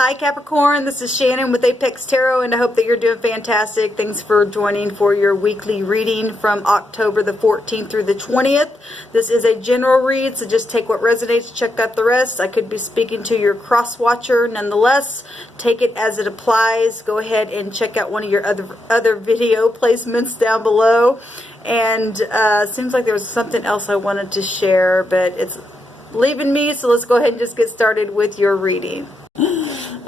Hi Capricorn, this is Shannon with Apex Tarot, and I hope that you're doing fantastic. Thanks for joining for your weekly reading from October the 14th through the 20th. This is a general read, so just take what resonates, check out the rest. I could be speaking to your cross watcher nonetheless. Take it as it applies. Go ahead and check out one of your other video placements down below. And seems like there was something else I wanted to share, but it's leaving me, so let's go ahead and just get started with your reading.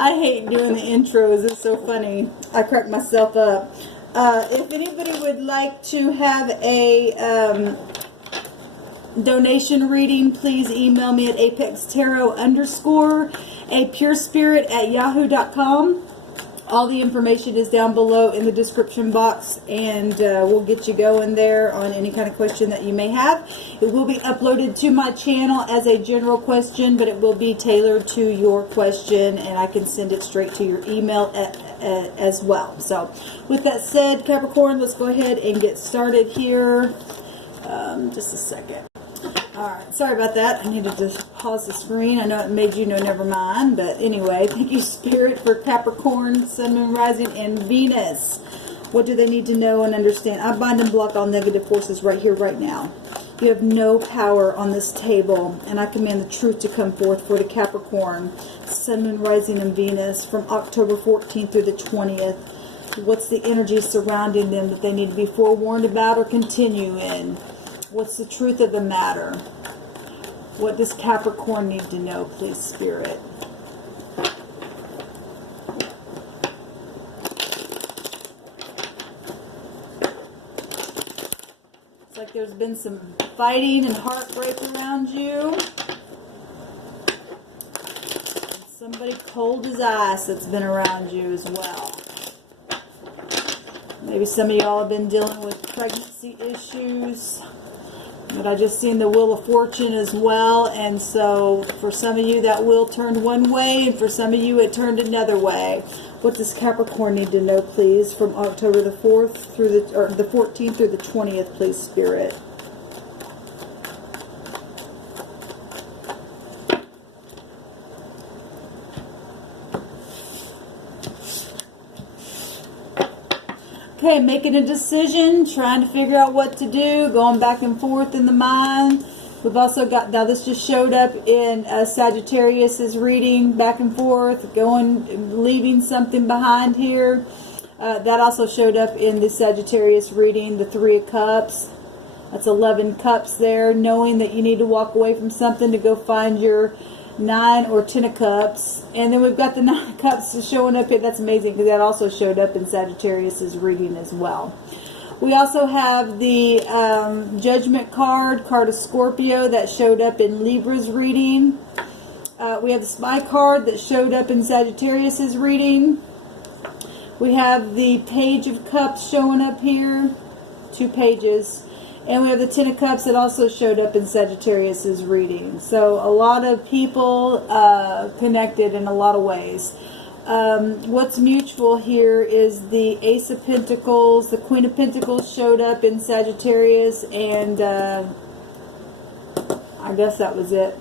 I hate doing the intros. It's so funny. I crack myself up. If anybody would like to have a donation reading, please email me at apextarot_apurespirit@yahoo.com. All the information is down below in the description box, and we'll get you going there on any kind of question that you may have. It will be uploaded to my channel as a general question, but it will be tailored to your question, and I can send it straight to your email as well. So with that said, Capricorn, let's go ahead and get started here. Just a second. Alright, sorry about that. I needed to pause the screen. I know it made you know never mind, but anyway, thank you, Spirit, for Capricorn, Sun, Moon, Rising, and Venus. What do they need to know and understand? I bind and block all negative forces right here, right now. You have no power on this table, and I command the truth to come forth for the Capricorn, Sun, Moon, Rising, and Venus from October 14th through the 20th. What's the energy surrounding them that they need to be forewarned about or continue in? What's the truth of the matter? What does Capricorn need to know, please, Spirit? It's like there's been some fighting and heartbreak around you. And somebody cold as ice that's been around you as well. Maybe some of y'all have been dealing with pregnancy issues. But I just seen the Wheel of Fortune as well, and so for some of you that wheel turned one way, and for some of you it turned another way. What does Capricorn need to know, please, from October the 4th through the 14th through the 20th, please, Spirit? Okay, making a decision, trying to figure out what to do, going back and forth in the mind. We've also got, now this just showed up in Sagittarius's reading, back and forth, going, leaving something behind here. That also showed up in the Sagittarius reading, the 3 of Cups. That's 11 cups there, knowing that you need to walk away from something to go find your 9 or 10 of Cups. And then we've got the 9 of Cups showing up here. That's amazing because that also showed up in Sagittarius's reading as well. We also have the Judgment card of Scorpio that showed up in Libra's reading. We have the Spy card that showed up in Sagittarius's reading. We have the Page of Cups showing up here, 2 pages. And we have the 10 of Cups that also showed up in Sagittarius's reading. So a lot of people connected in a lot of ways. What's mutual here is the Ace of Pentacles. The Queen of Pentacles showed up in Sagittarius, and I guess that was it.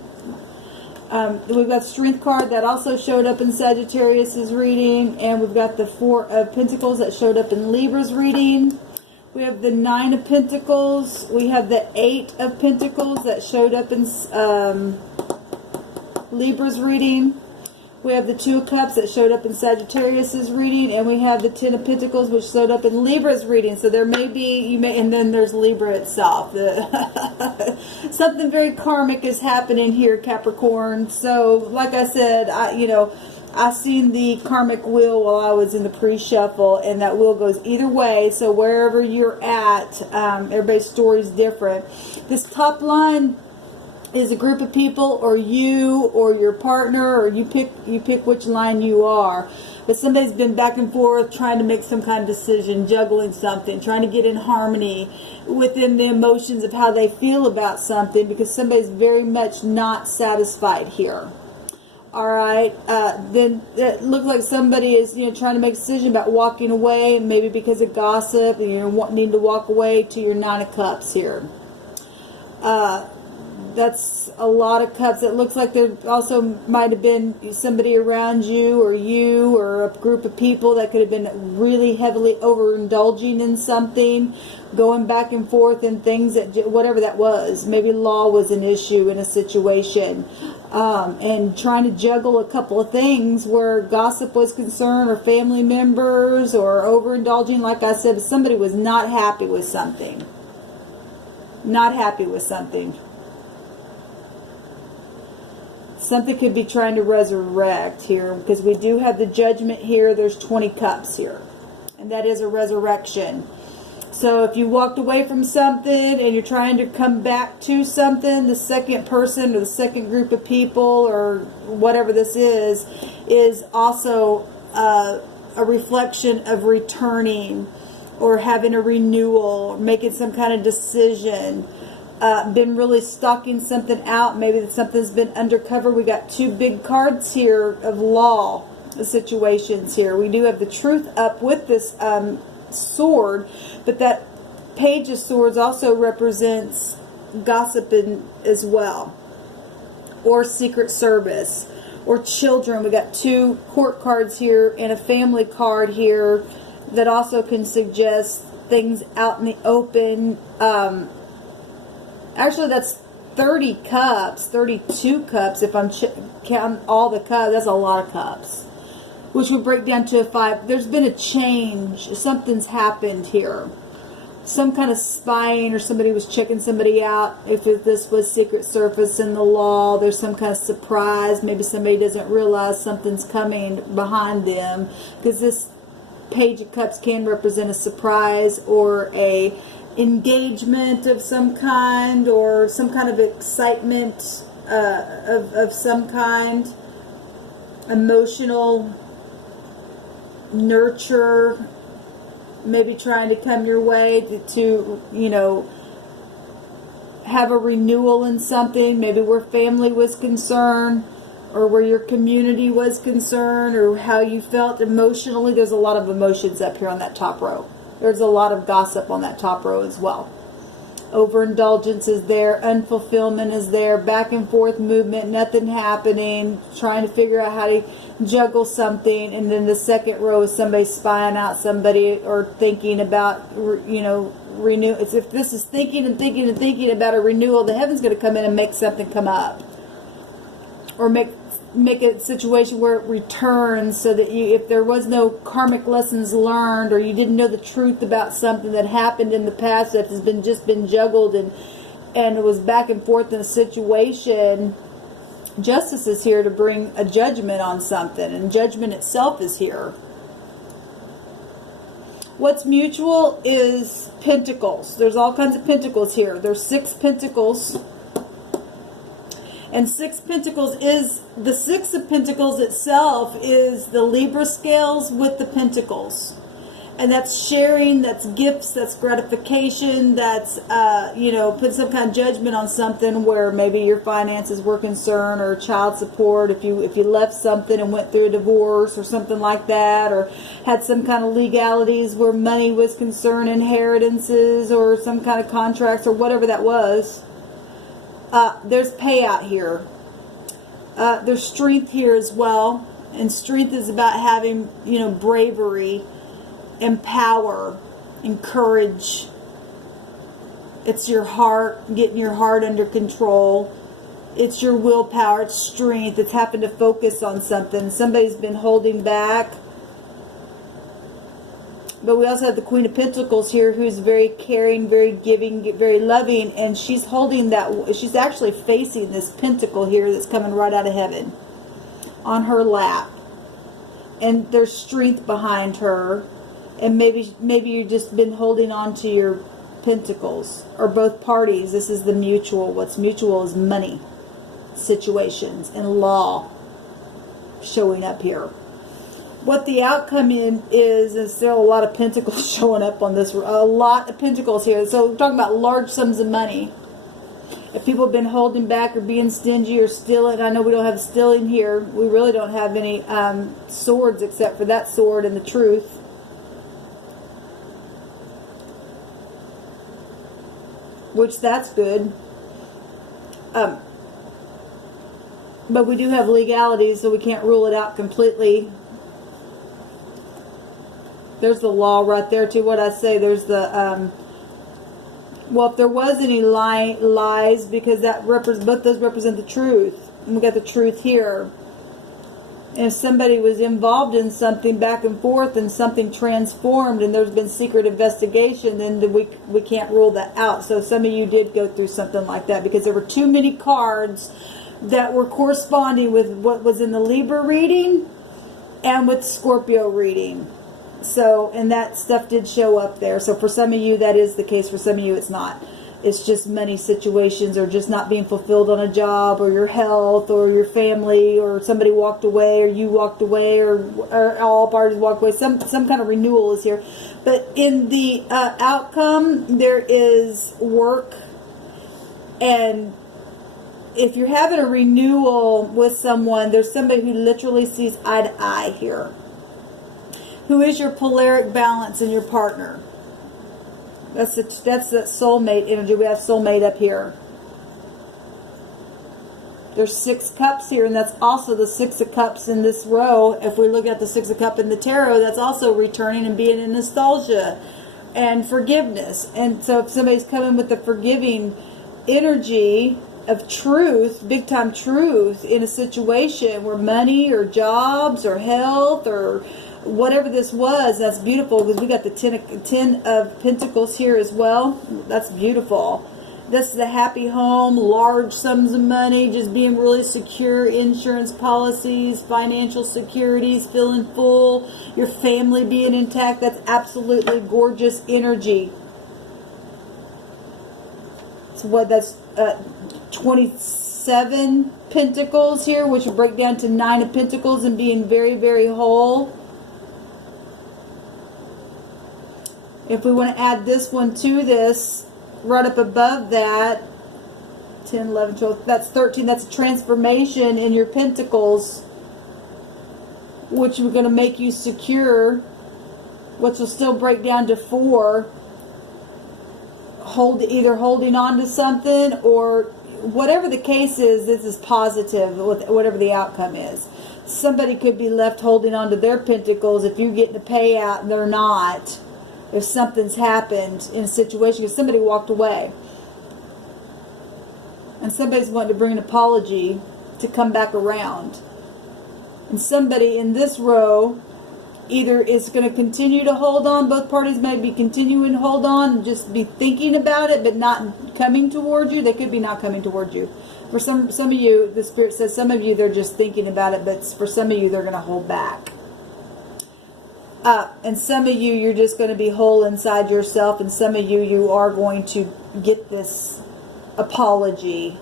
We've got the Strength card that also showed up in Sagittarius's reading, and we've got the 4 of Pentacles that showed up in Libra's reading. We have the 9 of Pentacles. We have the 8 of Pentacles that showed up in Libra's reading. We have the 2 of Cups that showed up in Sagittarius's reading, and we have the 10 of Pentacles which showed up in Libra's reading. So there may be, and then there's Libra itself. Something very karmic is happening here, Capricorn. So, like I said, I seen the karmic wheel while I was in the pre-shuffle, and that wheel goes either way. So wherever you're at, everybody's story is different. This top line is a group of people, or you, or your partner, or you pick which line you are. But somebody's been back and forth trying to make some kind of decision, juggling something, trying to get in harmony within the emotions of how they feel about something, because somebody's very much not satisfied here. Alright, then it looks like somebody is, trying to make a decision about walking away, maybe because of gossip, and you're wanting to walk away to your 9 of Cups here. That's a lot of cups. It looks like there also might have been somebody around you or a group of people that could have been really heavily overindulging in something, going back and forth in things that, whatever that was. Maybe law was an issue in a situation, and trying to juggle a couple of things where gossip was concerned, or family members, or overindulging. Like I said, somebody was not happy with something. Not happy with something. Something could be trying to resurrect here, because we do have the Judgment here. There's 20 cups here, and that is a resurrection. So if you walked away from something and you're trying to come back to something, the second person or the second group of people or whatever this is also a reflection of returning or having a renewal, or making some kind of decision. Been really stalking something out. Maybe something's been undercover. We got two big cards here of law situations here. We do have the Truth up with this sword, but that Page of Swords also represents gossiping as well, or secret service, or children. We got two court cards here and a family card here that also can suggest things out in the open. Actually, that's 30 cups, 32 cups. If I'm counting all the cups, that's a lot of cups, which would break down to a 5. There's been a change. Something's happened here. Some kind of spying, or somebody was checking somebody out. If this was Secret Service in the law, there's some kind of surprise. Maybe somebody doesn't realize something's coming behind them, because this Page of Cups can represent a surprise or a engagement of some kind, or some kind of excitement of some kind, emotional nurture, maybe trying to come your way to you know, have a renewal in something, maybe where family was concerned, or where your community was concerned, or how you felt emotionally. There's a lot of emotions up here on that top row. There's a lot of gossip on that top row as well. Overindulgence is there. Unfulfillment is there. Back and forth movement. Nothing happening. Trying to figure out how to juggle something. And then the second row is somebody spying out somebody, or thinking about, you know, renew. It's if this is thinking and thinking and thinking about a renewal, the heaven's going to come in and make something come up. Or make a situation where it returns, so that you, if there was no karmic lessons learned, or you didn't know the truth about something that happened in the past that has been just been juggled and it was back and forth in a situation, justice is here to bring a judgment on something, and judgment itself is here. What's mutual is pentacles. There's all kinds of pentacles here. There's 6 pentacles. And 6 pentacles is, the 6 of pentacles itself is the Libra scales with the pentacles. And that's sharing, that's gifts, that's gratification, that's, you know, put some kind of judgment on something where maybe your finances were concerned, or child support, if you left something and went through a divorce or something like that, or had some kind of legalities where money was concerned, inheritances, or some kind of contracts, or whatever that was. There's payout here. There's strength here as well. And strength is about having, you know, bravery and power and courage. It's your heart, getting your heart under control. It's your willpower, it's strength. It's having to focus on something. Somebody's been holding back. But we also have the Queen of Pentacles here, who's very caring, very giving, very loving. And she's holding that, she's actually facing this pentacle here that's coming right out of heaven on her lap. And there's strength behind her. And maybe you've just been holding on to your pentacles. Or both parties. This is the mutual. What's mutual is money situations and law showing up here. What the outcome is there are a lot of pentacles showing up on this. A lot of pentacles here. So we're talking about large sums of money. If people have been holding back or being stingy or stealing, I know we don't have stealing here. We really don't have any swords except for that sword and the Truth. Which that's good. But we do have legalities, so we can't rule it out completely. There's the law right there too. What I say, there's the well, if there was any lies, because both those represent the truth, and we got the truth here. And if somebody was involved in something back and forth and something transformed and there's been secret investigation, then we can't rule that out. So some of you did go through something like that because there were too many cards that were corresponding with what was in the Libra reading and with Scorpio reading. So, and that stuff did show up there. So for some of you, that is the case. For some of you, it's not. It's just money situations, or just not being fulfilled on a job, or your health, or your family, or somebody walked away, or you walked away, or all parties walked away. Some kind of renewal is here. But in the outcome, there is work. And if you're having a renewal with someone, there's somebody who literally sees eye to eye here. Who is your polaric balance in your partner? That's that soulmate energy. We have soulmate up here. There's 6 cups here, and that's also the 6 of cups in this row. If we look at the 6 of cups in the tarot, that's also returning and being in nostalgia and forgiveness. And so if somebody's coming with the forgiving energy of truth, big time truth, in a situation where money or jobs or health or whatever this was, that's beautiful, because we got the 10 of Pentacles here as well. That's beautiful. This is a happy home, large sums of money, just being really secure, insurance policies, financial securities, feeling full, your family being intact. That's absolutely gorgeous energy. So what, that's 27 Pentacles here, which will break down to 9 of Pentacles and being very, very whole. If we want to add this one to this, right up above that, 10, 11, 12, that's 13. That's a transformation in your Pentacles, which are going to make you secure, which will still break down to 4. Either holding on to something, or whatever the case is, this is positive, whatever the outcome is. Somebody could be left holding on to their Pentacles if you're getting a payout and they're not. If something's happened in a situation, because somebody walked away. And somebody's wanting to bring an apology to come back around. And somebody in this row either is going to continue to hold on, both parties may be continuing to hold on and just be thinking about it, but not coming toward you. They could be not coming toward you. For some of you, the Spirit says some of you, they're just thinking about it, but for some of you, they're going to hold back. And some of you, you're just going to be whole inside yourself, and some of you, you are going to get this apology.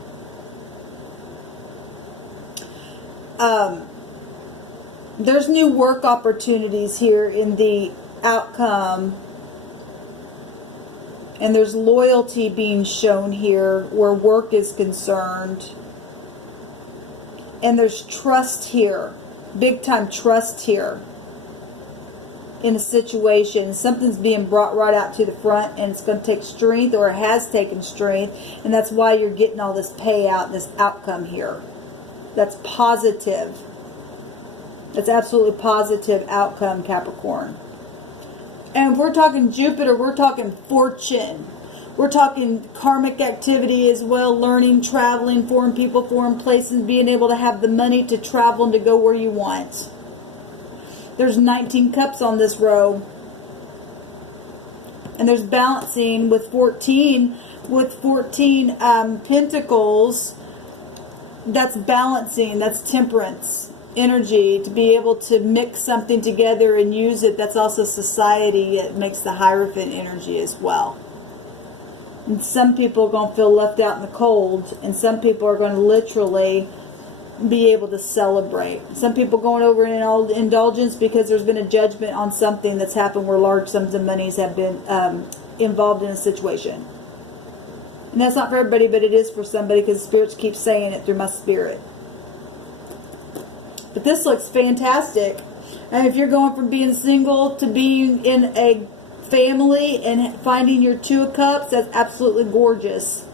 There's new work opportunities here in the outcome, and there's loyalty being shown here where work is concerned, and there's trust here, big time trust here. In a situation, something's being brought right out to the front, and it's going to take strength, or it has taken strength, and that's why you're getting all this payout, this outcome here. That's positive. That's absolutely positive outcome, Capricorn. And if we're talking Jupiter, we're talking fortune. We're talking karmic activity as well, learning, traveling, foreign people, foreign places, being able to have the money to travel and to go where you want. There's 19 cups on this row. And there's balancing with 14 pentacles. That's balancing. That's temperance energy, to be able to mix something together and use it. That's also society. It makes the Hierophant energy as well. And some people are going to feel left out in the cold, and some people are going to literally be able to celebrate. Some people going over in indulgence because there's been a judgment on something that's happened where large sums of monies have been involved in a situation. And that's not for everybody, but it is for somebody, because the spirits keep saying it through my spirit. But this looks fantastic. And if you're going from being single to being in a family and finding your 2 of Cups, that's absolutely gorgeous.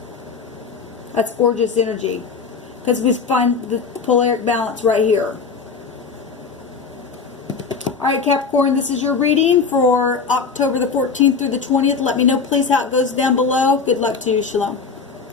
That's gorgeous energy. Because we find the polaric balance right here. Alright, Capricorn, this is your reading for October the 14th through the 20th. Let me know, please, how it goes down below. Good luck to you. Shalom.